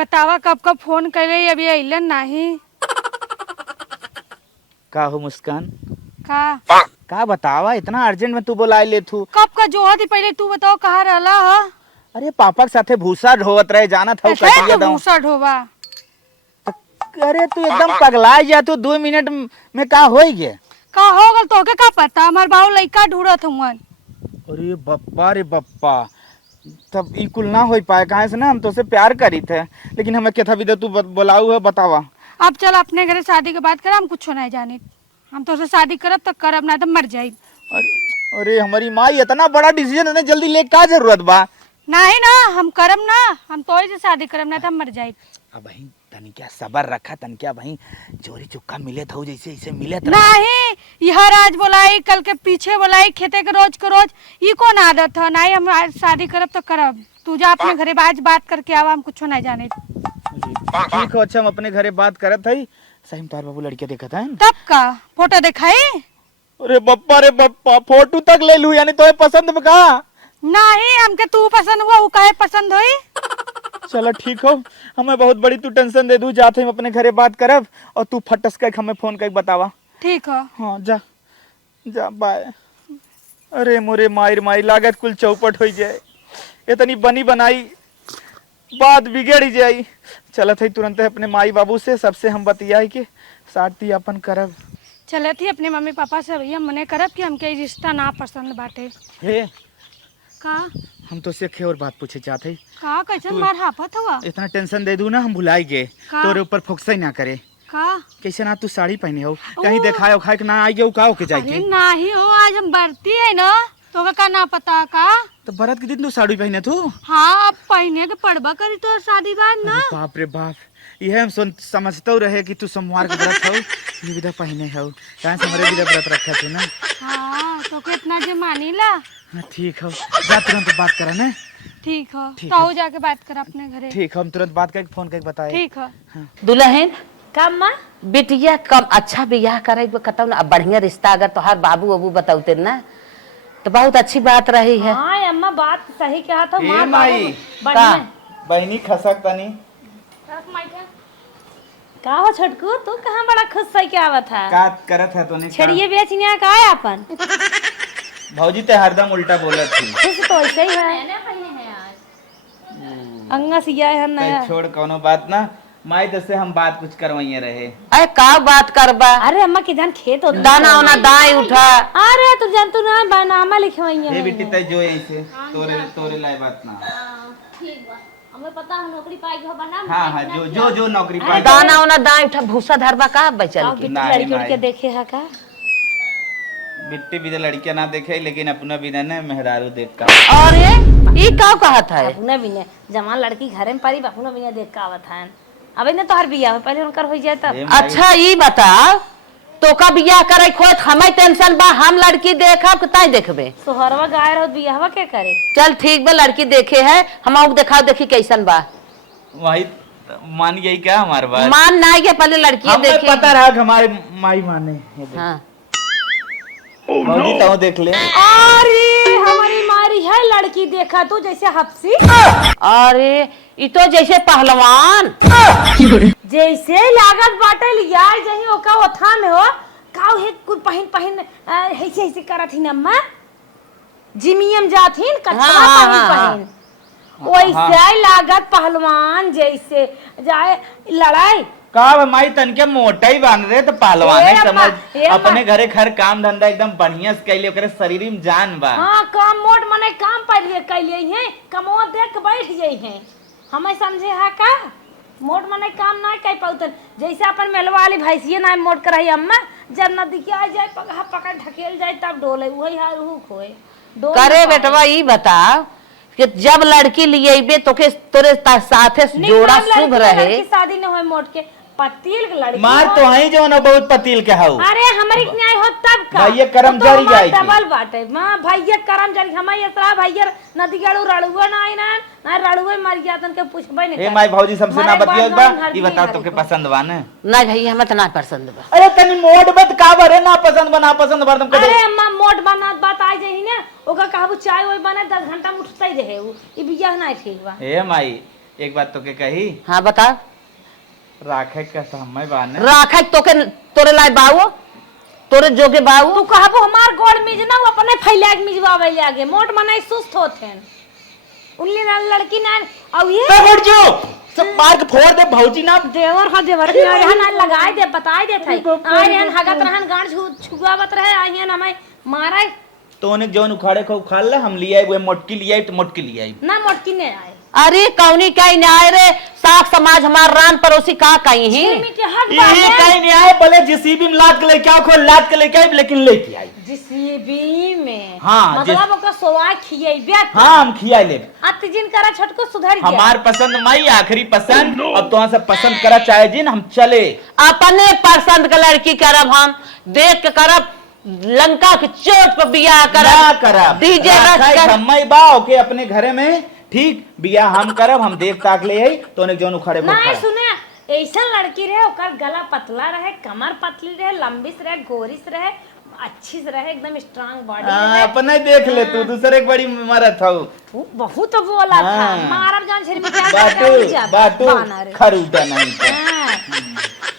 बतावा कब कब फोन करे अभी अइलन नहीं। का हो मुस्कान? का बतावा इतना अर्जेंट में तू बुला ले तू? कब का जो थी पहले तू बताओ कहाँ रहला हा? अरे पापा के साथे भूसा ढोवत रहे, जाना था कटिया दऊं। भूसा ढोबा? अरे तू एकदम पगला जा, तू 2 मिनट में का होई गे? का हो गल तोके का पता? हमार बाबू लइका ढूंढत हुवन। अरे बप्पा रे बप्पा, तब ई कुल ना हो पाए। कहाँ से ना, हम तो से प्यार करी थे, लेकिन हमें क्या था भी तू बुलाऊ है, बतावा। अब चल अपने घरे शादी के बात कर, हम कुछ नहीं जानी। हम तो से शादी करब तो करब, ना तो मर जाई। अरे हमारी माँ इतना बड़ा डिसीजन इतने जल्दी ले का जरूरत बा? नहीं ना, हम करब ना, हम तो से शादी करब, ना तो हम मर जाई। अब भाई तनी क्या सबर रखा, तन क्या भाई चोरी चुक्का मिले था जैसे इसे मिले था। नहीं, यह आज बोलाई, कल के पीछे बोलाई, खेते के रोज ये कौन आदत है? नहीं, हम आज शादी करब तो करब। तू जा अपने घरे आज बात करके आवा, हम कुछ नहीं जाने। ठीक है, अच्छा हम अपने घरे बात करत हई। सही में तार बाबू लड़के देखा था? तब का फोटो दिखाई? अरे बप्पा रे बप्पा, फोटो तक ले लू, यानी तो पसंद में का? नहीं, हमके तू पसंद हुआ, वो काहे पसंद हुई? चलो ठीक हो, हमें बहुत बड़ी तू टेंशन दे दू। जाते हम अपने घरे बात करब और तू फटस के हमें फोन करके बतावा। ठीक है। हाँ जा जा, बाय। अरे मोरे मायर माई, लागत कुल चौपट हो जाए, इतनी बनी बनाई बात बिगड़ ही जाई। चलत है तुरंत अपने माई बाबू से सबसे हम बतियाई के शादी अपन करब। चलत ही अपने मम्मी पापा से भैया मने करब कि हमके रिश्ता ना पसंद बाटे। हे का हम तो से और बात पूछे चाहते। का कैसन मार हाफत हुआ? इतना टेंशन दे दू ना, हम भुलाई गए तोरे ऊपर फोकस ना करे। का कैसे ना तू साड़ी पहने हो, कहीं दिखाए खाए के ना आई गए का होके जाए? नहीं हो, आज हम बरती है ना, तो का ना पता का? तो बरात के दिन तू साड़ी पहने तू? हाँ, अब पहने के पड़बा करी तो शादी बाद ना। बाप रे बाप, यह हम समझते रहे कि तू सोमवार के व्रत हो, ये विदा पहने हो, कहाँ से हमारे विदा व्रत रखा तू ना। हाँ, तो कितना जे मानी ला। हाँ ठीक हो, जा तुरंत बात करा ना। ठीक है, तो जाके बात कर अपने घरे। ठीक है, हम तुरंत बात करके फोन करके बताए। ठीक है। हाँ। दुल्हन कम माँ बिटिया कम अच्छा बियाह करे बताओ ना, बढ़िया रिश्ता अगर तोहार बाबू अबू बताउते ना तो बहुत अच्छी बात रही है। हाँ अम्मा, बात सही कहा था ए माई, बहनी खसक तनी का हो छोटकू, तू कहाँ बड़ा खुश सही के आवत है? का करत है तूने? छड़िए बेचनिया का है अपन? भौजी ते हरदम उल्टा बोलत थी। खुश तो ऐसे ही है। अंगा सिया है नया। छोड़ कोनो बात ना, माई दसे हम बात कुछ करवाइए रहे। अरे का बात करबा? अरे अम्मा के जान खेत होता दाना ओना दाई उठा। अरे तू जान तू ना बनामा लिखवाइए। ए बेटी तय जो ऐसे तोरे लाए बात ना। ठीक बा, हमें पता है नौकरी पाई हो बना। हाँ हाँ, जो नौकरी पाई। दाना ओना दाई उठा, भूसा धरबा का बचल के? लड़की उड़ के देखे है का? बिट्टी भी लड़कियां ना देखे, लेकिन अपना बिना ने मेहरारू देख का। अरे ई का कहत है? अपने बिना जवान लड़की घरे में पारी, अपने बिना देख का आवत है। अब इन्हें तो हर बिया हो, पहले उनकर हो जाए तब। अच्छा ई बताओ, तो का बियाह करे खोत हमें टेंशन बा, हम लड़की देखब ताई देखबे? सोहरवा गाय रहो, बियाहवा के करे? चल ठीक बा, लड़की देखे है, हम दिखाओ देखी कैसन बा। वही मान गई क्या हमारे बात? मान ना के पहले लड़की देखे, पता रहा हमारे माई माने। हाँ भौजी तो देख ले। अरे हमारी मारी है लड़की, देखा तू जैसे हफ्सी। अरे ये तो जैसे पहलवान जैसे लागत बाटल यार, जही ओका ओथा में हो काऊ है कुल पहन ऐसे ऐसे करत ही नम्मा जिमियम जाथिन कछवा पहन वैसे लागत पहलवान जैसे जाए लड़ाई का माई तन के मोटाई बांध रहे तो पहलवान है समझ। अपने घरे घर काम धंधा एकदम बढ़िया से कैलिए, ओकरे शरीर में जान बा। हाँ काम मोट मने काम पहले कैलिए हैं, कमो देख के बैठ जाई हैं। हमें समझे है का मोट मने काम ना कर पाउतन, जैसे अपन मेलवा वाली भैंसिए ना मोट कर रही अम्मा, जब नदी के आ जाए पगहा पकड़ ढकेल जाए तब डोले, वही हाल हु खोए करे। बेटवा ई बताओ कि जब लड़की लिए तो के तोरे साथे जोड़ा शुभ रहे। शादी न हो मोट के पतील के लड़की मार तो है जो ना बहुत पतील के हाउ। अरे हमारी न्याय हो तब का भैया करम जारी जाए डबल बाटे मां, भैया करम जारी हमारे इतना भैया नदी गड़ू रड़ुआ ना आई ना रड़ुए मर गया तन के पूछबे नहीं। ए माई भौजी सबसे ना बतियो बा, ई बताओ तो के पसंद बा ना? नहीं भैया हमें तो ना पसंद बा। अरे तनी मोड बत का बरे ना पसंद बना पसंद भर तुम अरे अम्मा मोट बना बात आ जाई ना, ओका कहबो चाय ओय बने 10 घंटा में उठतई रहे उ, ई बियाह ना ठीक बा। ए माई एक बात तो के कही हाँ बता। राखे का समय बाने राखे तोरे लाए बाऊ, तोरे जोगे बाऊ। तू कहबो हमार गोड़ मिज ना अपने फैला के मिजवावे ले आगे मोट मनाई सुस्त होथे उल्ली ना लड़की ना अब ये हट जो सब मार के फोड़ दे भौजी ना देवर के यहाँ ना लगाए दे बताए दे थे आए हन हगत रहन गांड छुआवत रहे आए हन हमें मारे तो ने जौन उखाड़े को उखाड़ ले हम लिए वो मोटकी लिए तो मोटकी लिए ना मोटकी ने आए अरे कौनी कहीं न्याय रे, साख समाज हमार रान पड़ोसी का कहीं ही के हक ये कहीं नहीं आए भले जेसीबी में लाद के लेके आओ खोल लाद के लेके आई लेकिन लेके आई जेसीबी में हाँ, मतलब ओका सोवा खियेबे हाँ हम खिया ले अत जिन करा छटको सुधर गया हमार पसंद मई आखिरी पसंद अब तो से पसंद करा चाहे जिन हम चले अपने पसंद का लड़की करब, हम देख के करब लंका के चोट पर बियाह करब डीजे मई बाओ के अपने घरे में ठीक बिया हम करब हम देख ताक ले आई तो ने जौन उखाड़े नहीं सुने ऐसा लड़की रहे ओकर गला पतला रहे कमर पतली रहे लंबी से रहे गोरी से रहे अच्छी से रहे एकदम स्ट्रांग बॉडी रहे अपने देख ले तू दूसरे बड़ी मरत हो तू बहुत बोला था मारब जान छेरी में क्या बाटू बाटू खरूटा नहीं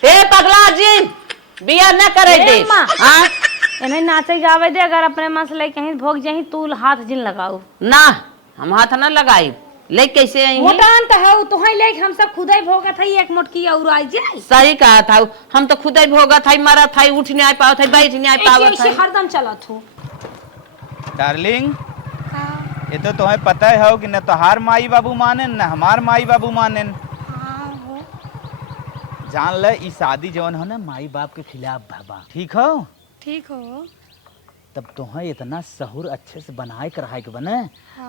हे पगला जी बियाह न करे दे हां इन्हें नाचे गावे दे अगर अपने मन से ले कहीं भोग जाही तू हाथ जिन लगाओ ना हम हाथ न लगाई ले कैसे आई मोटान त है तो है ले हम सब खुद ही भोगत है एक मोटकी और आई जाए सही कहा था, हम तो खुद ही भोगत है मरत है उठ नहीं आ पावत है बैठ नहीं आ पावत है हरदम चलत हो डार्लिंग ये तो तुम्हें पता है हो कि न तोहार माई बाबू माने न हमार माई बाबू माने जान ले ई शादी जवन हो ना माई बाप के खिलाफ बाबा ठीक हो तब तुम्हें इतना सहूर अच्छे से बनाए कर रहा के बने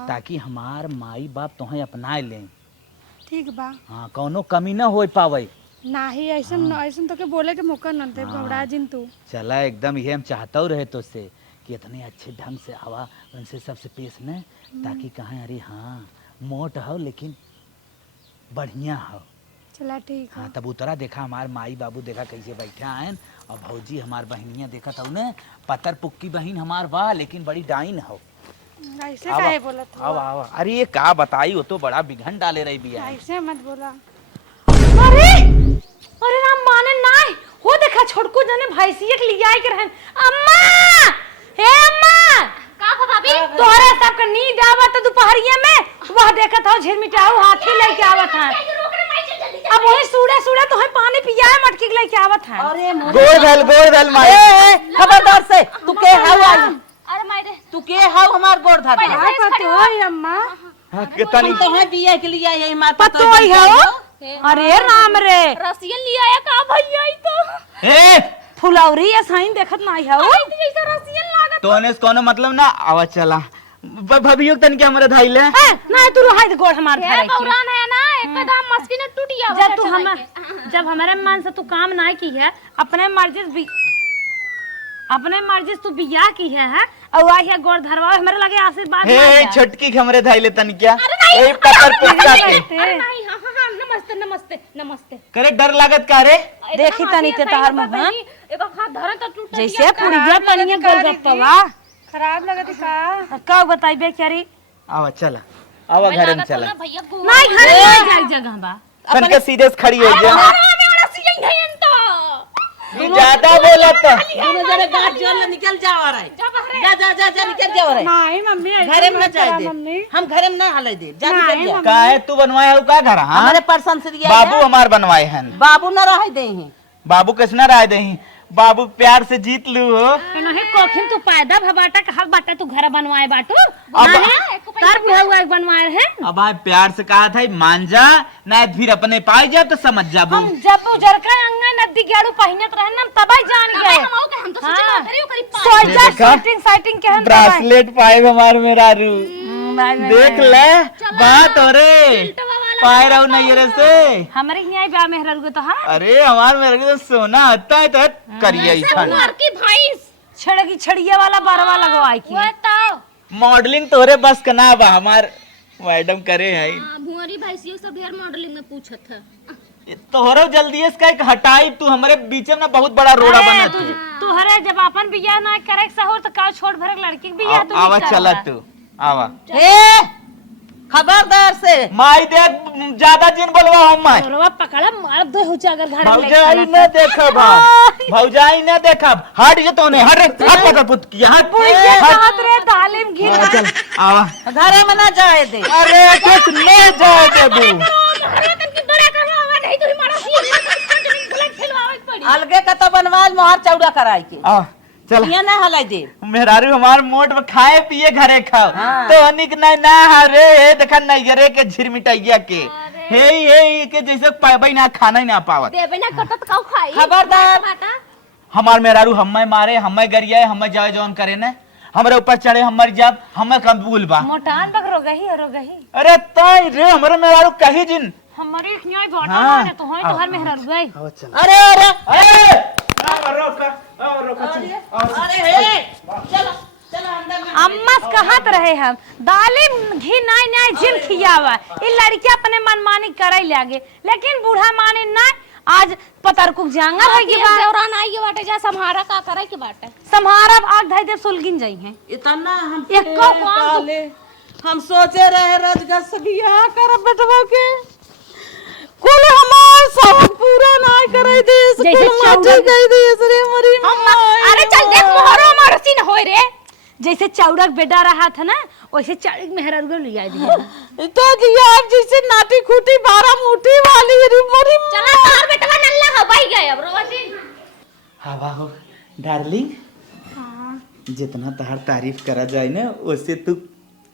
ताकि हमार माई बाप तुम्हें अपनाए लें ठीक बा हाँ कौनो कमी न हो पावे नाही ऐसन ऐसन तो के बोले के मौका न दे घबरा जिन तू चला एकदम ये हम चाहता रहे तो से कि इतने अच्छे ढंग से आवा उनसे सबसे पेश न ताकि कहें अरे हाँ मोट हो लेकिन बढ़िया हो चला ठीक है हाँ तब उतरा देखा हमार माई बाबू देखा कैसे बैठा हैं और भौजी हमार बहनियां देखा था उन्हें पतर पुक्की बहन हमार बा लेकिन बड़ी डाइन हो ऐसे काहे बोलत हो आवा अरे ये का बताई वो तो बड़ा बिघन डाले रही बिया ऐसे मत बोला अरे अरे राम माने नाय हो देखा छोटको जने भैंसिया के लिया के रहन अम्मा हे अम्मा का हो भाभी तोरे सब के नींद आवत दोपहरिया में वह देखत हो झिरमिटाऊ हाथी लेके आवत है अब वही सूड़ा तो है पानी पियाए मटकी के लेके आवत है अरे गोड़ धल माई खबरदार से तू के हाउ आई अरे मायरे तू के हाउ हमार गोड़ धर का पतो है अम्मा हाँ कितनी तो है बियाह के लिए यही मार पतो ही हो अरे राम रे रसियन लिया आया का भैया ई तो ए फुलौरी या साइन देखत नहीं हो जैसा रसियन लागत तो ने कोनो मतलब ना आवा चला भभियो तन के हमरा धाइले नहीं तू रहाई गोड़ हमार है धरे पौरान है ना एकदम मस्की ने टूट गया जब तू हम जब हमारे मन से तू काम नहीं की है अपने मर्जी से तू बियाह की है और आई है गोड़ धरवा हमारे लगे आशीर्वाद हे छटकी हमरे धाइले तन क्या ए पत्थर पुस्ता के अरे नहीं हां नमस्ते नमस्ते नमस्ते करे डर लागत का रे देखी तनी के तोहर मुंह एगो हाथ धरन तो टूट जैसे पुड़िया पनिया गोलगप्पा खराब लगत का का बताइबे क्यारी आवा चला आवा घर में चला भैया नहीं घरे नहीं जगह बा तन के सीधे से खड़ी हो जा रसियन है तो तू ज्यादा बोलत दोनों जने गांठ जोड़ निकल जाओ रे जा निकल जाओ रे नहीं मम्मी घरे में न जाए दे मम्मी हम घरे में ना हले दे जा निकल जा का है तू बनवाया हो का घर हां हमारे परसन से दिया बाबू हमार बनवाए हैं बाबू न रह दे ही बाबू किसना राय दही बाबू प्यार से जीत लू हो नहीं कोखिन तू पैदा भबाटा का हक बाटा तू घर बनवाए बाटू अब तार बुढ़ा हुआ एक बनवाए है अब भाई प्यार से कहा था मान जा ना फिर अपने पाई जा तो समझ जा हम जब उजर का अंगा नदी गेड़ू पहिनत रहन हम तबाई जान गए हम तो सोचे ना करियो करीब सोल्जर देखा? साइटिंग के हम ब्रासलेट पाए हमार मेरा रू देख ले बात हो रे पाए रहू नहीं रे से हमारे यहाँ ब्याह में रहल तो हां अरे हमार मेरे को तो सोना आता है तो करिए छन मार की भैंस छड़गी छड़िया वाला बरवा लगवाई की बताओ मॉडलिंग तोरे बस का ना बा हमार मैडम करे है भुअरी भैंसियों सब ढेर मॉडलिंग में पूछत है तोहरो जल्दी इसका एक हटाई तू हमारे बीच में ना बहुत बड़ा रोड़ा बना तू तू हरे जब अपन बियाह ना करे सहो तो का छोड़ भरे लड़की के बियाह तू आवा चला तू आवा ए खबरदार से माई देख ज्यादा जिन बोलवा हम माई तोरवा पकड़ा मार दे हो अगर घर में भौजाई न देखब हम भौजाई न देखब हट जे तोने हट हट पकड़ पुत की हट हाथ रे दालिम घी चल आवा घरे में ना जाए दे। अरे कुछ ले जाए देबू अलगे का तो बनवाल मोहर चौड़ा कराई के आ चल ये ना हलाई दे। मेहरारू हमार मोट में खाए पिए घरे खाओ हाँ। तो अनिक नहीं ना हरे देखा नैगरे के झिरमिटैया के हे के जैसे पाबई ना खाना ही ना पावत देबे ना कटत काऊ खाई खबरदार। हमार मेहरारू हमें मारे हमें गरियाए हमें जाए जौन करे ना हमारे ऊपर चढ़े हमार जब हमें कबूल बा मोटान बक रोगही अरे ताई रे हमारे मेहरारू कही जिन हमारे न्याय घोटा हाँ। मारे तो होय तो घर में हर गए अरे अरे अरे रोका अरे हे चलो चलो अंदर में। अम्मा से कहत रहे हम दालिम घी नाई नाई जिन खियावा ई लड़की अपने मनमानी करई लागे लेकिन बूढ़ा माने ना आज पतरकुक जांगा है कि बा दौरान आई के बाटे जा सम्हारा का करे के बाटे सम्हारा आग धाई दे सुलगिन जाई है इतना हम एको काम पाले हम सोचे रहे रोजगार से बियाह करब बेटवा के कुल हमार सब पूरा ना करे दे जैसे माटी गई दे रे मरी अरे चल देख मोहरो हमार सीन होय रे जैसे चौड़क बेटा रहा था ना वैसे चौड़क मेहरर को लिया दिया तो दिया आप जैसे नाटी खूटी 12 मुट्ठी वाली रे मरी चला तार बेटवा नल्ला हवाई गए अब रोवसिन हवा हो डार्लिंग जितना तहार तारीफ करा जाए ना उससे तू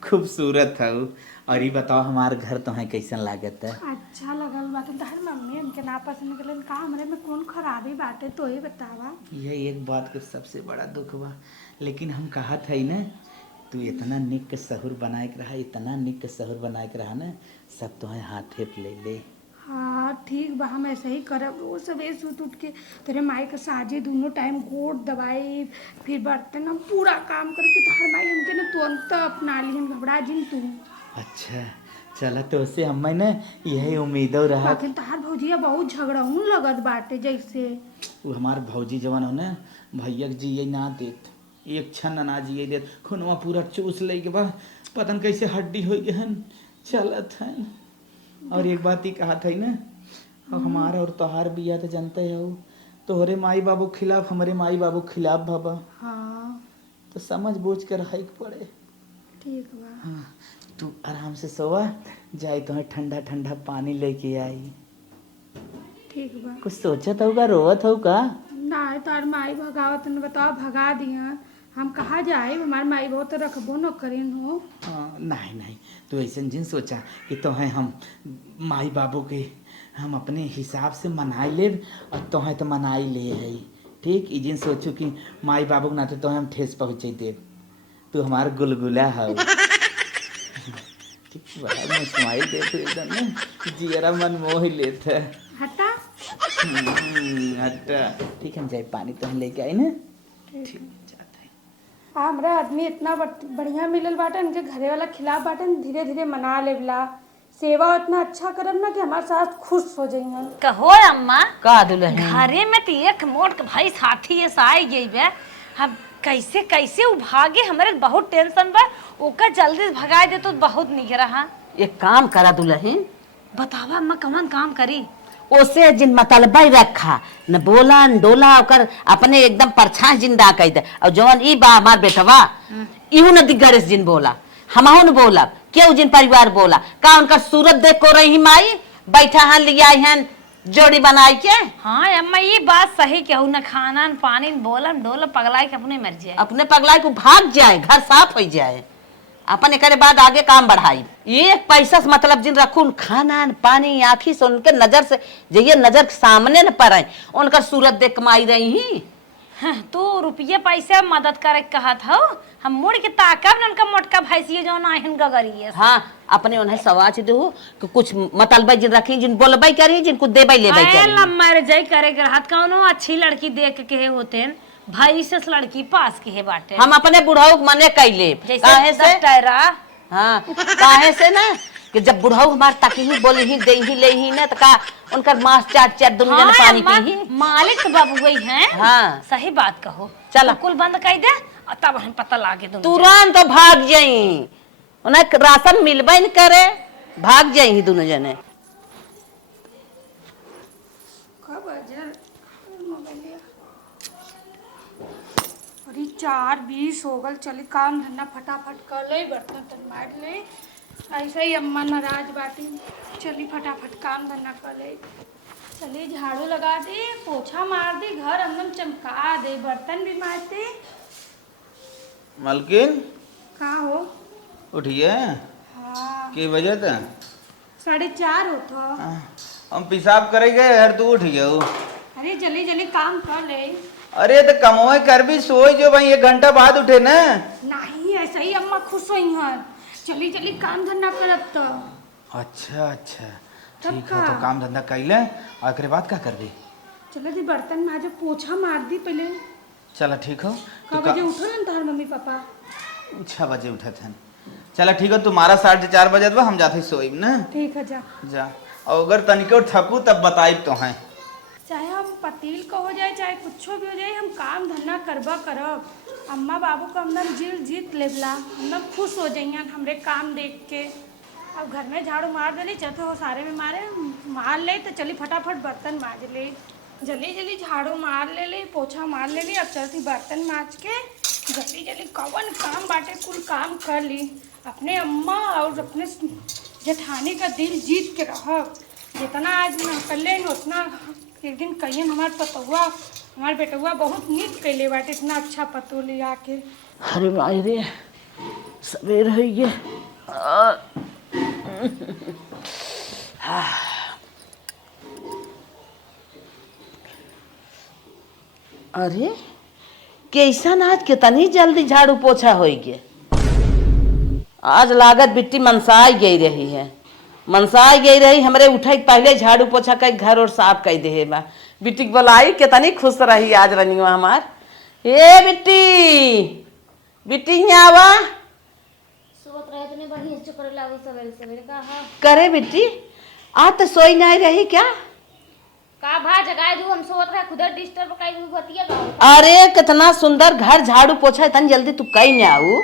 खूबसूरत हो और ये बताओ हमार घर तुम्हें कैसन लागत है अच्छा लगल बाटे तहर मम्मी हमके ना पसंद करलन का हमरे में कौन खराबी बाटे तो ही बतावा। ये एक बात के सबसे बड़ा दुख बा लेकिन हम कहत है ना तू इतना निक के सहूर बनाए के रहा इतना निक के सहूर बनाए के रहा ना सब तुम्हें हाथे पे ले ले। हाँ ठीक बा हम ऐसे ही करब रोज सवेरे सुत उठ के तेरे माई के साजे दोनों टाइम गोड़ दवाई फिर बर्तन हम पूरा काम करब कि तोहर माई हमके ना तुरंत अपना ली हम घबरा जिन तू। अच्छा चला तो उससे हमें ना यही उम्मीदों रहा लेकिन तहार भौजिया बहुत झगड़ाऊन लगत बाटे जैसे वो हमार भौजी जवान हो ना भैया जी ये ना देत एक क्षण ना जिए देत खुनवा पूरा चूस ले के बाद पतन कैसे हड्डी हो गहन चलत है। और एक बात ही कहा था ना और हमारा और तोहार बिया तो जानते हो तोहरे माई बाबू खिलाफ हमारे माई बाबू खिलाफ बाबा हाँ तो समझ बूझ कर रहा पड़े। ठीक बा। हाँ तू आराम से सोवा जाए तुम्हें ठंडा ठंडा पानी लेके आई। ठीक बा। कुछ सोचत होगा रोवत होगा ना तार माई भगावत न बताओ भगा दिया हम कहाँ जाए हमार माई बहुत रखबो न करेन हो। नहीं नहीं तू ऐसा जिन सोचा कि तुम्हें हम माई बाबू के हम अपने हिसाब से मनाई ले और तुम्हें तो मनाई ले है ठीक ई जिन सोचू कि माई बाबू के नाते तुम्हें हम ठेस पहुँचे दे तू हमारा गुलगुला है ठीक बड़ा स्माइल दे तू एकदम ना जियरा मन मोह लेता है। हटा हटा ठीक है हम जाए पानी तो हम लेके आए ना ठीक जाते हैं। हमरा आदमी इतना बढ़िया मिलल बाटे उनके घरे वाला खिलाफ बाटे धीरे धीरे मना लेवला सेवा इतना अच्छा करब ना कि हमारे साथ खुश हो जाइए। कहो अम्मा का दुल्हन घरे में तो एक मोट के भाई साथी ऐसा आई गई बे अब कैसे कैसे उ भागे हमारे बहुत टेंशन बा ओका जल्दी भगा दे तो बहुत निक रहा। एक काम करा दुल्हन बतावा अम्मा कौन काम करी ओसे जिन मतलबा रखा न बोला न डोला ओकर अपने एकदम परछाई जिंदा कह दे और जवन ई बा हमार बेटवा इहू न दिगरेस जिन बोला हमहू न बोला क्यों जिन परिवार बोला का उनका सूरत देख को रही माई बैठा हन लिया हन जोड़ी बनाई के। हाँ अम्मा ये बात सही कहू न खाना न पानी न बोलम डोल पगलाई के अपने मर जाए अपने पगलाई को भाग जाए घर साफ हो जाए अपन एक बाद आगे काम बढ़ाई एक पैसा से मतलब जिन रखून खाना न पानी आँखी से उनके नजर से जइए नजर के सामने न पड़े उनका सूरत देख कमाई रही ही। हाँ, तो रुपये पैसे मदद करे कहत हो हम मुड़ के ताकब न उनका मोटका भैंसिए जो नाहन गगरिए हाँ अपने उन्हें सवाच दो कि कुछ मतलबा जिन रखी जिन बोलबई करी जिनको देबई लेबई करी लम्मा जय करे के रहत कौनो अच्छी लड़की देख के होते भाई से लड़की पास के है बाटे हम अपने बुढ़ाऊ के मने कैले काहे से हाँ काहे से ना कि जब बुढ़ाऊ हमार ताकि ही बोली ही दे ही ले ही ना तो का उनका मांस चाट चाट दुनिया में पानी पी ही मालिक तो बाबू गई हैं हाँ सही बात कहो चला कुल बंद कर दे तब हम पता लागे दूं तुरंत तो भाग जाई उन्हें राशन मिलबे न करे, भाग जाई दोनों जने। कब बजे मोबाइल? अरे 4:20 हो गल। चली काम धंधा फटाफट कर ले, बर्तन तन मार ले। ऐसे ही अम्मा नाराज बाटी। चली फटाफट काम धंधा कर ले। चली झाड़ू लगा दे, पोछा मार दे, घर एकदम चमका दे, बर्तन भी मार दे। मलकिन कहाँ हो? उठिए। हाँ की बजे थे? 4:30 होता। हम पेशाब करे गए यार, तू उठ गया हो। अरे जल्दी जल्दी काम कर ले। अरे तो कमोए कर भी सोई जो भाई, 1 घंटा बाद उठे ना। नहीं ऐसा ही अम्मा खुश हुई हैं। चली चली काम धंधा करब तो। अच्छा अच्छा तब ठीक का? है, तो काम धंधा कर ले और एकरे बाद क्या कर दी? चलो दी बर्तन माजे, पोछा मार दी पहले। चला ठीक हो। कब बजे उठो ना तार मम्मी पापा? 6 बजे उठे थे। चला ठीक है, तुम्हारा 4:30 बजे हम जाते सोई ना। ठीक है जा। जा, और अगर तनिको थकू तब बताई तो हैं। चाहे हम पतील का हो जाए चाहे कुछ भी हो जाए, हम काम धंधा करबा करब। अम्मा बाबू का अंदर जीत लेवला, हम खुश हो जाइए हमरे काम देख के। अब घर में झाड़ू मार देली, चलते हो सारे में मार ले तो चली फटाफट बर्तन माज ले। जल्दी जल्दी झाड़ू मार ले, पोछा मार ले ली। अब चलती बर्तन माज के जल्दी जल्दी कौन काम बाटे कुल काम कर ली। अपने अम्मा और अपने जेठानी का दिल जीत के रह। जितना आज मैं कर ले उतना एक दिन कहिए हमार पतुआ हमार बेटुआ बहुत नीक कैले बाटे, इतना अच्छा पतो ले आके। अरे माई रे, सवेर हो गए। अरे कैसा आज कितनी जल्दी झाड़ू पोछा हो गए। आज लागत बिट्टी मनसाई गई रही है, मनसाई गई रही। हमरे उठे पहले झाड़ू पोछा कर घर और साफ कर दे बा। बिट्टी के बोलाई कितनी खुश रही आज रनिवा हमार। ए बिट्टी, बिट्टी यहाँ आवा। सोत रहे तने बढ़िया से करे लावे सवेरे सवेरे का। हां करे बिट्टी, आज तो सोई नहीं रही क्या? का भा जगाए दू, हम सोत रहे खुद डिस्टर्ब काई दू भतिया गाओ। अरे कितना सुंदर घर झाड़ू पोछा, इतनी जल्दी तू कहीं नहीं आऊ।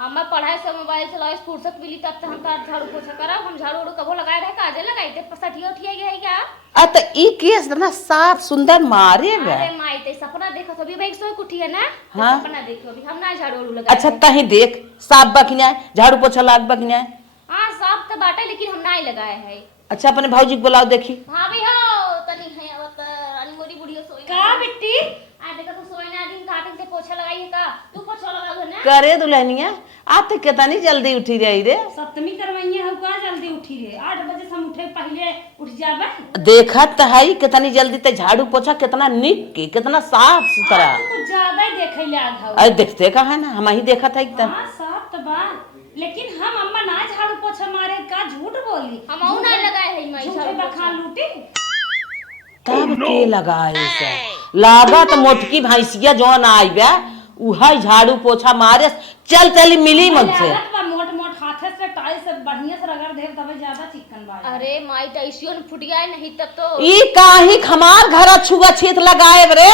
हम पढ़ाई से मोबाइल चलाए, फुर्सत मिली तब से हम का झाड़ू पोछा करब। हम झाड़ू उड़ू कबो लगाए रहे, काजे लगाई थे पसठिया उठिया गई है क्या? आ तो ई केस ना साफ सुंदर मारे बे। अरे माई ते सपना देखो तो अभी भाई सोई कुठी है ना। तो हाँ? सपना देखो अभी हम ना झाड़ू उड़ू लगाए। अच्छा तही देख साफ बखिना झाड़ू पोछा लाग बखिना। हां साफ तो बाटे लेकिन हम ना ही लगाए है। अच्छा अपने भौजी को बुलाओ देखी। भाभी हो तनी है आवत रानी मोरी बुढ़िया सोई का बिट्टी? आ देखो तू सोई ना दिन काटे से पोछा लगाई है का? तू पोछा लगा दो ना। करे दुल्हनिया, आज तो कितनी जल्दी उठी रही रे। सप्तमी करवाइए हम का जल्दी उठी रे। 8 बजे से हम उठे पहले उठ जाबे। देखा तो है कितनी जल्दी ते झाड़ू पोछा कितना नीक की, कितना साफ सुथरा। आज तो कुछ ज्यादा ही देखे ले आग हो। अरे देखते कहा ना, हम ही देखा था एकदम। हां साफ तो बा, लेकिन हम अम्मा ना झाड़ू पोछा मारे का झूठ बोली। हम औ ना लगाए है माई झूठे बखान लूटी। तब के लगाए से लागत मोटकी भैंसिया जौन आई बे उहा झाड़ू पोछा मारे चल चली मिली मुझसे। मोट मोट हाथे से टाई से बढ़िया से रगड़ दे तब ज्यादा चिकन बा। अरे माई टैसियो न फुट गया नहीं तब तो। ई काहे हमार घर छुआ छीत लगाए रे।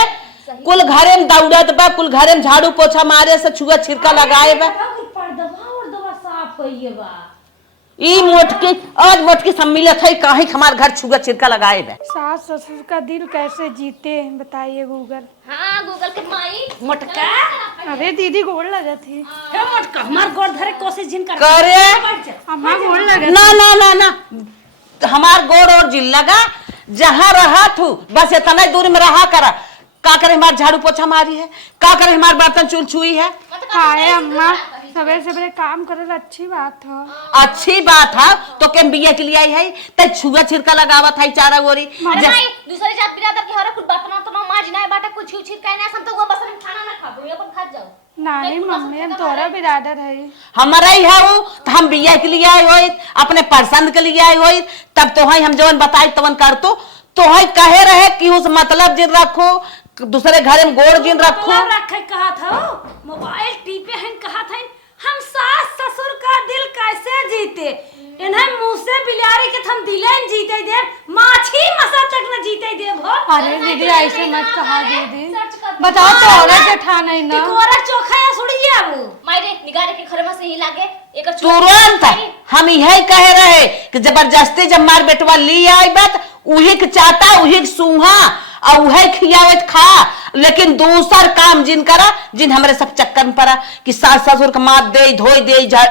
कुल घरे में दौड़त बा, कुल घरे में झाड़ू पोछा मारे से छुआ छिड़का लगाए बा। पर्दवा और दवा साफ कइए बा। ई मोटकी आज मोटकी सम्मिलित है काहे हमार घर छुआ छिड़का लगाए बा। सास ससुर का दिल कैसे जीते बताइए गूगल। हाँ गूगल के माई मोटका अरे दीदी गोड़ लगा थी। हे मोटका हमार गोड़ धरे कोशिश जिन कर करे अम्मा गोड़ लगा। ना ना ना ना हमार गोड़ और जिल लगा। जहाँ रहा तू बस इतना दूर में रहा करा। का करे हमार झाड़ू पोछा मारी है, का करे हमार बर्तन चूल छुई है। हाय अम्मा सवेरे सवेरे काम करे अच्छी बात है। अच्छी बात है तो केम बिया के लिए आई है ते छुआ छिड़का लगावत है चारा गोरी। अरे माई दूसरे जात बिरादर के हरे कुछ बर्तन तो ना माज ना बाटे कुछ छू छीत काहे ना हम तो वो बस में खाना ना खाबो अपन खा जाओ। नहीं मम्मी हम तोरा बिरादर है। हमारा ही है वो तो हम बिया के लिए आए होई, अपने पसंद के लिए आए होई, तब तो हम जवन बताई तवन कर तो है कहे रहे कि उस मतलब जिन रखो दूसरे घर में गोड़ जिन रखो। रखे कहा था मोबाइल टीपे हैं कहा था। हम सास ससुर का दिल कैसे जीते? इन्हें मुंह से बिलारी के हम दिले जीते दे, माछी मसा तक न जीते दे भो। अरे दीदी ऐसे मत कहा दीदी, बताओ तो औरत जेठा नहीं ना। कोरा चोखा या सुड़िए बाबू मायरे निगाह के खरवा से ही लागे एक तुरंत हम यही कहे रहे कि जबरदस्ती जब मार बेटवा ली आई बात उही के चाटा उही के सूहा और उहे खियावत खा, लेकिन दूसर काम जिन करा जिन हमारे सब चक्कर में पड़ा कि सास ससुर के मार दे धोई दे देखा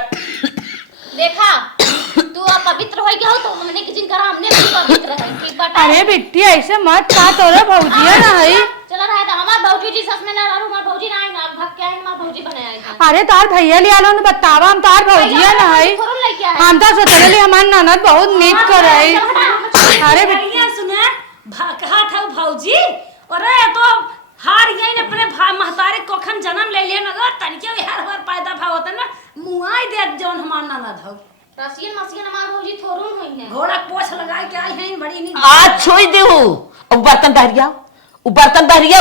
तू अब पवित्र होई के हो तो हमने कि जिन करा हमने भी पवित्र है ठीक बात। अरे बिट्टी ऐसे मत खा, तोरा भौजिया ना है। चला रहा था हमार भौजी जी सस में ना रहू, हमार भौजी ना आई ना भाग के आई, हमार भौजी बने आई था। अरे तार भैया ले आलो न बतावा, हम तार भौजिया ना है। हम तो सोचले ले हमार ननद बहुत नीक कर है। अरे बढ़िया सुना कहा था भौजी, अरे तो हार यही अपने महतारे कोखन जन्म ले लिया ना तनिके हर बार पैदा भाव होता ना मुआई दे जौन हमार ननद हो रसियन मसियन हमार भौजी थोरून होई ने घोड़ा पोछ लगा के आई हैं बड़ी नी आज छोड़ दे वो बर्तन धरिया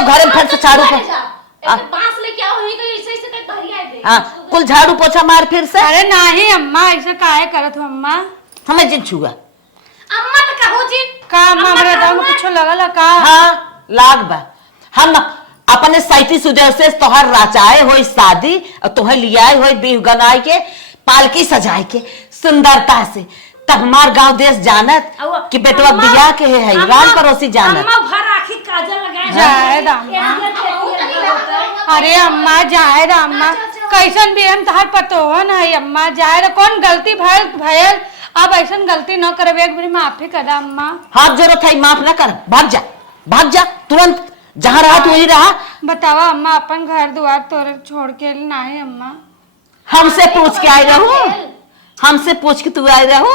घरे में फिर से झाड़ू बांस लेके आओ ही कहीं ऐसे ऐसे तक धरिया दे। हाँ कुल झाड़ू पोछा मार फिर से। अरे नहीं अम्मा ऐसे काहे करत हो अम्मा? हमें जिन छुआ अम्मा तो कहू जी का अम्मा हमरा दाऊ कुछ लगल का? हाँ लाग बा हम अपने सैती सुदेव से तोहर राचाए हो शादी और तोहर लियाए हो बीह गनाए के पालकी सजाए के सुंदरता से तब हमार गांव देश जानत कि बेटवा बिया के है रान पड़ोसी जानत। अम्मा भर आखी काजल लगाए जाए अम्मा। अरे अम्मा जाए अम्मा कैसन भी हम तहार पतोहन है अम्मा जाए कौन गलती भयल अब ऐसा गलती न करब, एक बार माफी कर अम्मा। हाथ जरूरत है माफ न कर, भाग जा तुरंत जहाँ रहा तू वही रहा। बतावा अम्मा अपन घर दुआर तोरे छोड़ के नहीं अम्मा? हमसे पूछ के आए रहू, हमसे पूछ के तू आए रहू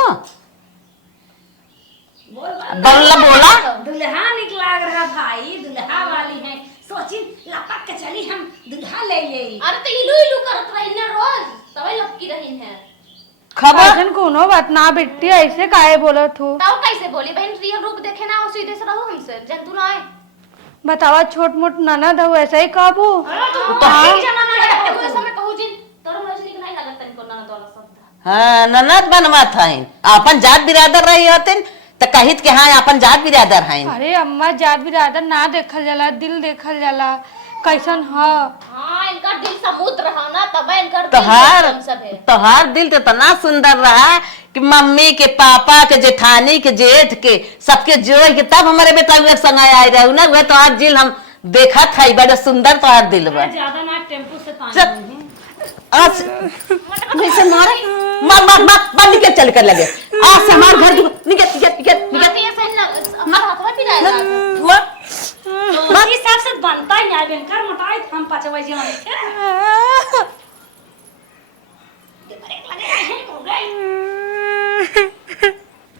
बोला दुल्हा निक लाग रहा भाई, दुल्हा वाली है सोची लपक के चली हम दुल्हा ले ले। अरे तो इलू इलू करत रही ने रोज तवे लपकी रही है खबर ऐसन कोनो बात ना बिट्टी ऐसे काहे बोलत हो? ताऊ कैसे बोली बहन रियल रूप देखे ना हो सीधे से रहो हमसे जंतु ना आए। बतावा छोट मोट ननद हो ऐसा ही कहबू? समय पहुंची तोरा रजनी के नहीं लगत तनिको ना वाला शब्द। हाँ ननद बनवा था अपन जात बिरादर रही होते तो कहित के हाँ अपन जात बिरादर है। अरे अम्मा जात बिरादर ना देखल जाला, दिल देखल जाला कैसन ह। हां इनका दिल समुद्र है ना तब इनका तोहार दिल तो इतना सुंदर रहा कि मम्मी के पापा के जेठानी के जेठ के सबके जोड़ के तब हमारे बेटा के संग आए रहे ना वह तोहार दिल हम देखा था बड़ा सुंदर तोहार दिल बा। ज्यादा ना टेम्पो से आज वैसे मार निकल चल कर लगे आज से हमारे घर निकल हमारा हाथ में पिराएगा ये सब से बनता ही है बनकर मोटाई हम 5 बजे आए थे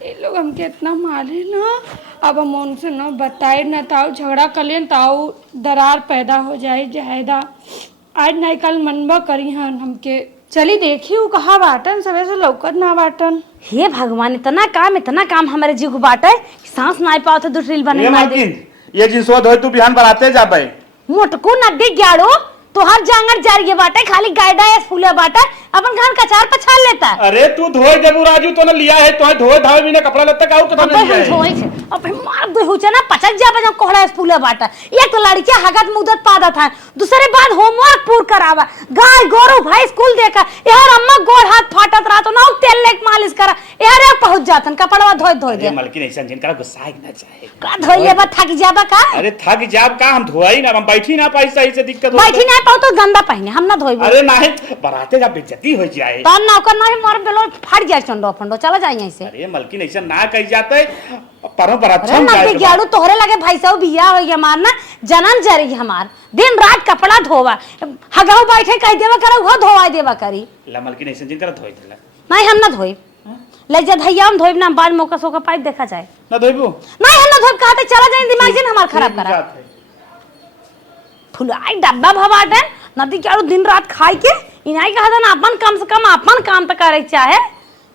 ये लोग हमके इतना मारे ना, अब हम उनसे ना बताए ना ताऊ झगड़ा कर लिए ताऊ दरार पैदा हो जाए जायदा आज नहीं कल मनबा करी हन हमके। चली देखी वो कहा बाटन सवे से लौकत ना बाटन। हे भगवान इतना काम हमारे जीव को बाटे सांस ना पाओ तो दूसरी बने ना दे। ये जिसो धोई तू बिहान बनाते जा भाई मोटको नड्डी ग्याड़ो तो हर जांगर जारिए बाटे खाली गायडा या फूले बाटे अपन घान कचार पछाल लेता। अरे तू धोए देबू राजू तो ने लिया है तो धोए धावे बिना कपड़ा लत्ता का और कथा अब हम धोए छे अब मार दे होचे ना 50 जा बजा कोहड़ा फूले बाटे एक तो लड़की हगत मुदत पादा था दूसरे बाद होमवर्क पूर करावा गाय गोरू भाई स्कूल देखा यार अम्मा गोड़ हाथ फाटत रहा तो ना तेल लेक मालिश करा यार पहुंच जातन कपड़वा धोए दे मलकी नहीं समझन करा गुस्सा ना चाहे का धोई लेबा थक जाबा का। अरे थक जाब का हम धोई ना हम बैठी ना पाई सही से दिक्कत हो बैठी ना पाओ तो गंदा पहने हम ना धोइबो। अरे नहीं बराते जा बेइज्जती हो जाए तो नौकर नहीं मोर बेलो फाड़ जाए चंडो फंडो चला जाए यहीं से। अरे मलकी नहीं ना कही जाते परो बरात अरे नब्बे ग्यारह तोहरे लगे भाई साहब बिया हो गया मारना जनन जरी हमार दिन रात कपड़ा धोवा हगाऊ बैठे कह देवा करा वो धोवा देवा करी ला मलकी नहीं जिन करा धोई देला नहीं हम ना धोई ले जा भैया हम धोइब ना बाद मौका सोका पाइप देखा जाए ना धोइबू नहीं हम ना धोइब कहते चला जाए दिमाग से हमार खराब करा फुलाई डब्बा भवाडन नदी के दिन रात खाई के इनाई कहा ना अपन कम से कम अपन काम तो करे चाहे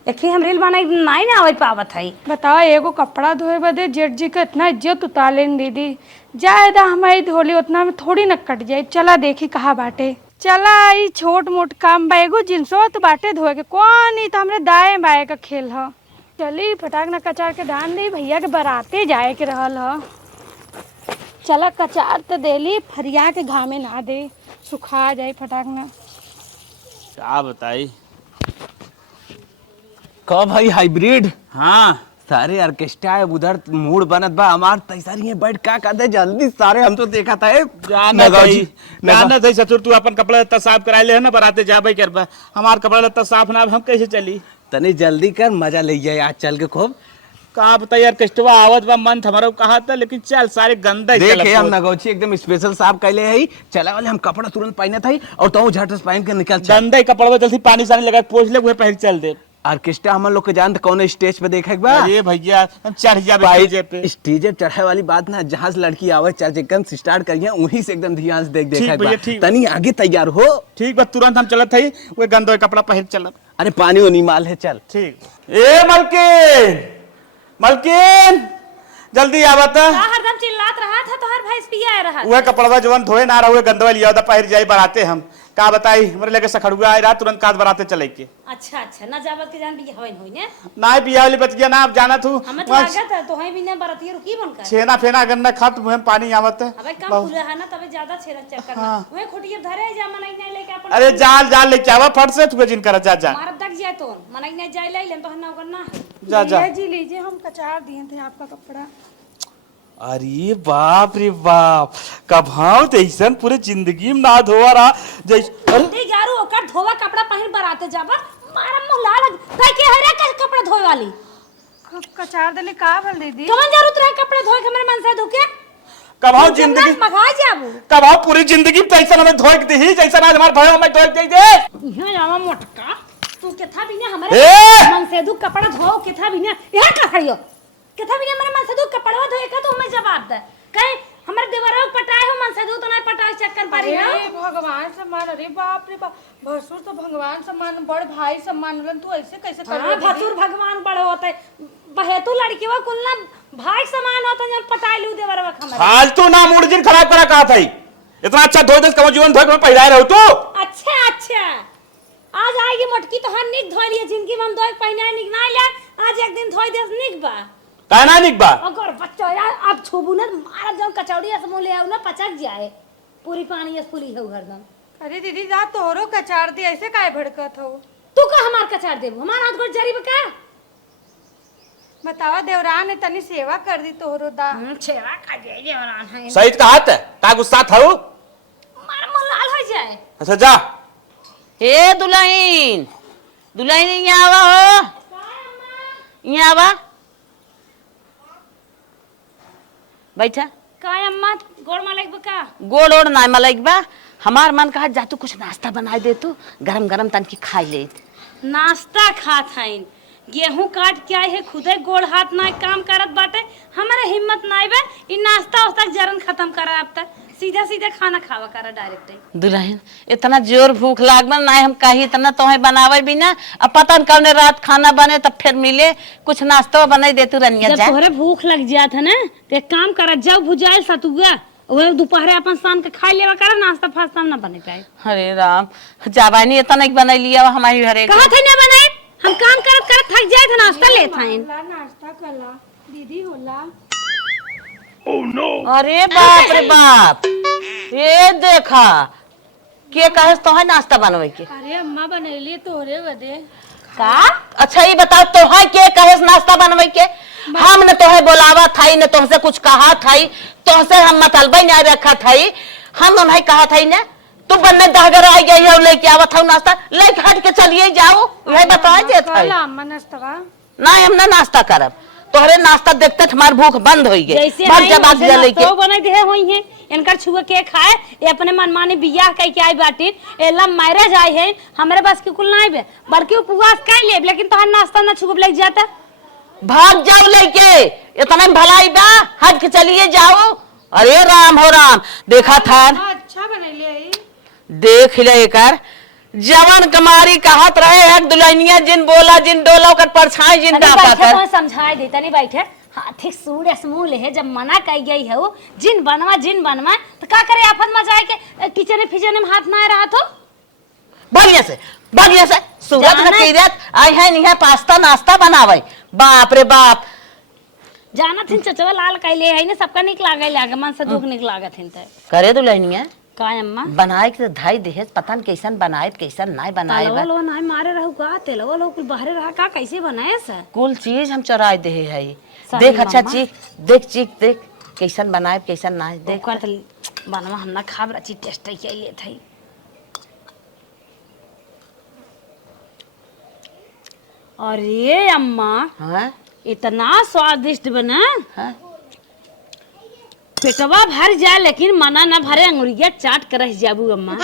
देखिए हम रील बनाई नहीं ना आवे पावत है। बताओ एगो कपड़ा धोए बदे जेठ जी का इतना इज्जत उतारें दीदी जायदा हमारी धोली उतना में थोड़ी न कट जाए। चला देखी कहा बाटे चला ई छोट मोट काम बा एगो जिनसो तो बाटे धोए के कौन ही तो हमरे दाएं बाएं का खेल ह। चली फटाक न कचार के धान दे भैया के बराते जाए के रहल ह। चला कचार तो देली फरिया के घामे ना दे सुखा जाए फटाक न। क्या बताई। का भाई हाइब्रिड हाँ सारे ऑर्केस्ट्रा है उधर मूड बनत बा हमार तैसारी है बैठ का कहते जल्दी सारे हम तो देखा था जाना था ससुर तू अपन कपड़ा लत्ता साफ कराए ले है ना बराते जाबे करबा हमार कपड़ा लत्ता साफ ना हम कैसे चली। तने जल्दी कर मजा ले जाए आज चल के खूब। कहा बताइए यार कस्टवा आवत बा मन हमारा कहा था लेकिन चल सारे गंदा देखे हम नगौची एकदम स्पेशल साफ कैले है चला वाले हम कपड़ा तुरंत पहने था और तो झट से पहन के निकल चल। गंदा ही कपड़ा जल्दी पानी सानी लगा पोछ ले वह पहन चल दे। ऑर्केस्ट्रा हम लोग के जानते कौन स्टेज पे देखे बा अरे भैया हम चढ़ जा पे स्टेज पे चढ़े वाली बात ना जहां से लड़की आवे चल एकदम स्टार्ट करिए वहीं से एकदम ध्यान से देख भैया, देखे ठीक। तनी आगे तैयार हो। ठीक बा तुरंत हम चलत हई वो गंदा कपड़ा पहन चलत। अरे पानी वो माल है चल। ठीक ए मलकिन मलकिन जल्दी आवत हरदम चिल्लात रहा था तो हर भैंस पिया रहा। वह कपड़वा जवन धोए ना रहा गंदवा लिया पहर जाई बराते हम का बताई मेरे लेके सखड़ुआ आए रहा तुरंत काद बराते चले के। अच्छा अच्छा ना जावत के जान बिया होइन होइने ना बिया वाली बतिया ना आप जाना तू हमें तो लागत है तो है बिना बरतिया रुकी बनकर छेना फेना गन्ना खात मुंह में पानी आवत है। अबे कम पूरा है ना तबे ज्यादा छेना चक्कर हाँ। ओए खोटिया धरे जा मनई नहीं लेके अपन अरे जाल जाल लेके आवा फट से तू जिन कर जा जा मार दक जाए तो मनई नहीं जाए ले लेम तो हन्ना करना है। जा जा। भैया जी लीजिए हम कचार दिए थे आपका कपड़ा। अरे बाप रे बाप कब हाँ तैसन पूरे जिंदगी में ना धोआ रहा जैसे दे यारो ओकर धोवा कपड़ा पहन बराते जाबा मारा मुंह लाल काई के हरे का कपड़ा धोए वाली कचार देले का भल दीदी कौन जरूरत रहे कपड़ा धोए के मेरे मन से धोके कब हाँ जिंदगी मगा जाबू कब हाँ पूरी जिंदगी में तैसन हमें धोए के दी जैसा आज हमारे भाई हमें धोए के दे यहाँ जावा मोटका तू केथा बिना हमारे मन से धो कपड़ा धो केथा बिना यहां का खड़ियो केथा बिना मेरे मन से धो कपड़ा धोए का तो हमें जवाब दे कहीं हमारे देवरों पटाए हो मन से धो तो नहीं पटाए चक्कर पारी ना अरे भगवान सम्मान अरे बाप रे बाप भसुर तो भगवान सम्मान बड़ भाई सम्मान तू ऐसे कैसे कर हाँ भसुर भगवान बड़े होते बहेतु लड़की वो कुल ना भाई समान होता जब पटाए लू देवरों हमारे फालतू ना मूड जिन खराब करा कहा था इतना अच्छा धोए दस कम जीवन धोए के पहला रहो तू। अच्छा अच्छा आज आएगी मोटकी तो हर निक धोई लिए जिनकी हम धोए पहना निक ना ले आज एक दिन धोई देस निक बा कहना निक बा अगर बच्चा यार अब छुबू ना मारा जब कचौड़ी समो ले आऊ ना पचक जाए पूरी पानी फुली है हरदम। अरे दीदी जा तोरो कचार दी ऐसे काहे भड़कत हो तू का हमार कचार देबू हमार हाथ गोड़ जरी बका बतावा देवरान ने तनी सेवा कर दी तोरो दा छेवा का दे देवरान है सही कहा था का गुस्सा था मार मुंह लाल हो जाए। अच्छा जा ए दुल्हन दुल्हन यहाँ आवा हो यहाँ आवा बैठा काय अम्मा गोड़ मालिक बका गोड़ ओड़ ना मलाइक बा हमार मन कहा जा तू कुछ नाश्ता बना दे तू गरम गरम तन की खाई ले। नाश्ता खात हईन गेहूं काट के आए है खुदे गोड़ हाथ ना काम करत बाटे हमारे हिम्मत ना बे इ नाश्ता तक जरन खत्म करा अब तक सीधा सीधा खाना खावा करा डायरेक्ट। दुल्हन इतना जोर भूख लागल ना हम कही इतना तोहे बनावे भी ना अब पता न कौन रात खाना बने तब फिर मिले कुछ नाश्ता बना दे तू रनिया जब जा। तोहरे भूख लग जात है ना तो एक काम कर जाओ भुजाइल सतुआ वो दोपहर अपन शाम के खाई लेवा कर नाश्ता फास्ता ना बने पाए। अरे राम जाबानी इतना नहीं बना लिया हमारी घरे कहा थे ना बनाए हम काम करत करत थक जाए थे नाश्ता लेत हईन। नाश्ता कला दीदी होला। अरे बाप रे बाप ये देखा के कहे तो है नाश्ता बनवे के अरे अम्मा बनैली तोरे बदे का। अच्छा ये बताओ तो है के कहे नाश्ता बनवे के हम ने तोहे बोलावा था न तुमसे कुछ कहा था तुमसे हम मतलबा नहीं रखा था हम उन्हें कहा था ना तू बनने दहगर आई गई है लेके आवा था नाश्ता लेके हट के चलिए जाओ वही बताए जे था अम्मा नाश्ता ना हम ना नाश्ता करब तोहरे नाश्ता देखते हमार भूख बंद हो गई जैसे भाग जा भाग जा लेके तो बने दे होई है इनकर छुआ के खाए ये अपने मनमाने बियाह कह के आई बाटी एला मैरिज आई है हमरे बस के कुल नहीं बे बल्कि उपवास कर ले लेकिन तोहर नाश्ता ना छुप लग जाता भाग जाओ लेके इतना भलाई बा हट के चलिए जाओ। अरे राम हो राम देखा था अच्छा बनैली आई देख ले कर जवन कमारी कहत रहे एक दुल्हनिया जिन बोला जिन डोला कर परछाई जिन डाका कर तो समझाई देता नहीं बैठे हाथी सूर्य समूह ले है जब मना कही गई है वो जिन बनवा तो का करे आफत मचाए के किचन फिचन में हाथ ना रहा तो बढ़िया से सूरत में किरत आई है नहीं है पास्ता नाश्ता बनावे बाप रे बाप जाना थिन चचवा लाल कैले है ने सबका निक लागे लागे मन से दुख निक लागत हिन ते करे दुल्हनिया का अम्मा बनाए के धाई देहे पता न कैसन बनाए कैसन नहीं बनाए तालवा लो ना मारे रहू का तेलवा लो कुल बाहरे रहा का कैसे बनाए सा कुल चीज हम चुराए दे है सही देख अच्छा मम्मा। चीख देख कैसन बनाए कैसन नहीं देख ओकर त बनवा हम ना खाब रची टेस्ट के लिए थई अरे अम्मा हाँ इतना स्वादिष्ट बना हाँ पेटवा भर जाए लेकिन मना ना भरे अंगुरिया चाट कर रह जाबू अम्मा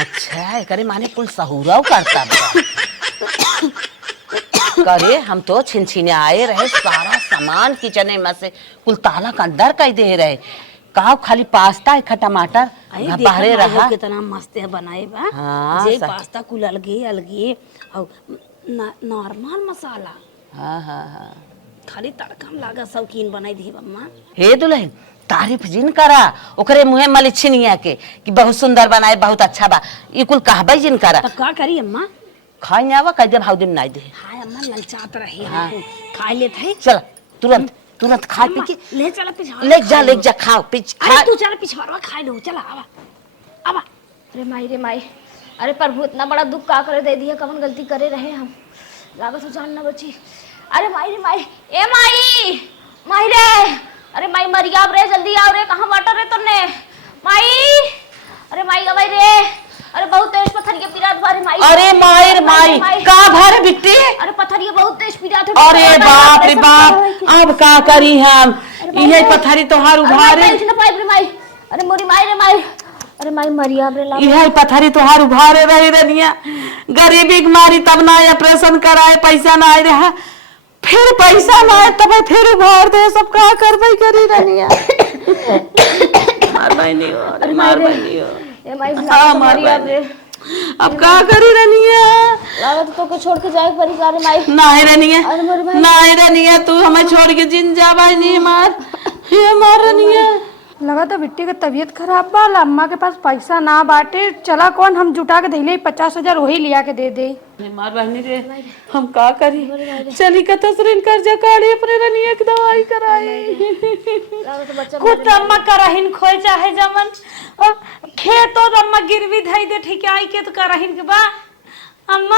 अच्छा करे माने कुल सहूराव करता बा। करे हम तो छिनछिने आए रहे सारा सामान किचन में से कुल ताला के अंदर कर दे रहे कहा खाली पास्ता एक टमाटर बाहरे रहा कितना मस्त है बनाए बा हाँ, जे सही। पास्ता कुल अलगे अलगे और नॉर्मल मसाला हाँ हाँ हाँ खाली तड़का में लागा शौकीन बनाई दी अम्मा हे दुल्हन तारीफ जिन करा ओकरे मुहे मली छिनिया के कि बहुत सुंदर बनाए बहुत अच्छा बा ये कुल कहबे जिन करा तो का करी अम्मा खाई आवा कह दे भाव दिन नहीं दे हाय अम्मा ललचात रही है खा लेत है चल तुरंत तुरंत खा पी के ले चला पिछवा ले जा खाओ पिच खा अरे तू चल पिछवा खा लो चला आवा आवा अरे माई अरे प्रभु इतना बड़ा दुख का करे दे दिया कौन गलती करे रहे हम लागत हो जान ना बची अरे माई रे माई ए माई रे अरे माई मरिया रे जल्दी आओ रे कहाँ बाटा रे तुमने माई अरे माई गवाई रे अरे बहुत तेज पत्थरिया पिरात बारे माई अरे माई का भर बिट्टी अरे पत्थरिया बहुत तेज पिरात अरे बाप रे बाप अब का करी हम ये पत्थरी तोहार उभारे माई अरे मोरी माई रे माई अरे माई मरिया रे यही पत्थरी तोहार उभारे रही रनिया गरीबी के मारी तब ना ऑपरेशन कराए पैसा ना आए रहा फिर पैसा ना आए तब फिर उभार दे सब का करबई करी रनिया मार बहनी हो अरे मार बहनी हो ए माई हाँ, मरिया रे अब का करी रनिया लागत तो को छोड़ के जाए परिवार माई नहीं रनिया अरे मोरी भाई नहीं रनिया तू हमें छोड़ के जिन जा भाई नहीं मार ये मार रनिया लगा था बिट्टी का तबीयत खराब बा अम्मा के पास पैसा ना बाटे चला कौन हम जुटा के धैले 50,000 वही लिया के दे दे मार बहनी रे हम का करी चली कथा से कर्जा काढ़ी अपने रनिया की दवाई कराई लागत बच्चा खुद अम्मा करहिन खोए चाहे जमन और खेत और अम्मा गिरवी धई दे ठीक आई के तो करहिन के बा अम्मा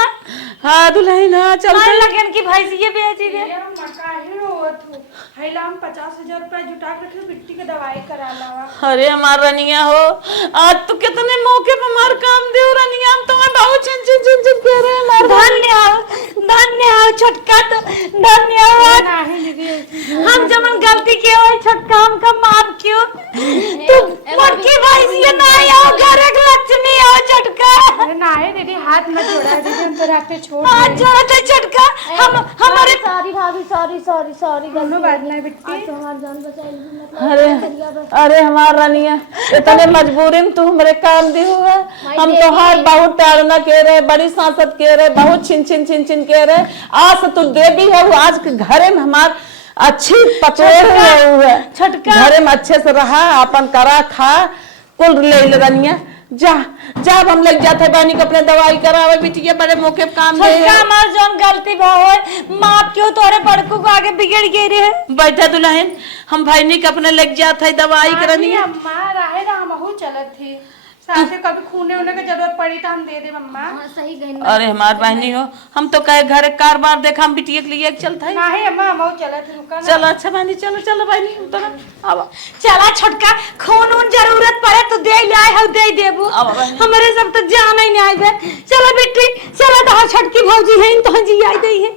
हाँ दुल्हन हाँ चल मान लगन की भैंसिए बेची दे हम 50,000 रुपया जुटा के रखे बिट्टी के दवाई करा लावा अरे हमार रनिया हो आज तू कितने मौके पे मार काम दे रनिया हम तुम्हें बहुत चिन कह रहे हैं मार धन्य हो छोटका तो धन्य हो हम जमन गलती के हो छोटका हमका माफ क्यों तू मोटकी भैंसिए ना आओ घर एक लक्ष्मी आओ छोटका अरे ना है दीदी हाथ मत जोड़ा दीदी हम तेरे पे छोड़ आज जरा तो छोटका हम हमारे सॉरी भाभी सॉरी दोनों बात ना बिट्टी आज तो हमारी जान बचाई अरे हमार रनिया इतने मजबूरी में तू हमरे काम दी हुआ हम तो हर बहुत टालना कह रहे बड़ी सांसद कह रहे बहुत छिन कह रहे आज तू देवी है वो आज के घरे में हमार अच्छी पकड़ हुए छटका घरे में अच्छे से रहा अपन करा खा कुल ले रनिया जा जब हम लग जाते बहनी को अपने दवाई करावे बिटिया बड़े मौके पे काम दे छोटका हमार जौन गलती भाव माफ क्यों तोरे बड़कू को आगे बिगड़ गई रे बैठा दुल्हन हम भाईनी के अपने लग जाते दवाई करनी अम्मा रहे ना हम चलत थी साथे कभी खूने होने की जरूरत पड़ी तो हम दे दे अम्मा सही गई अरे हमार बहनी हो हम तो कहे घर कारबार देखा हम बिटिया के लिए चलता है नहीं अम्मा हम चलत थी रुका चलो अच्छा बहनी चलो बहनी तो अब चला छोटका खून उन जरूरत पड़े तो दे ले आए हो दे देबू हमारे सब तो जान ही नहीं आए चलो बेटी चलो तो छोटकी भौजी है तो जी आई दई है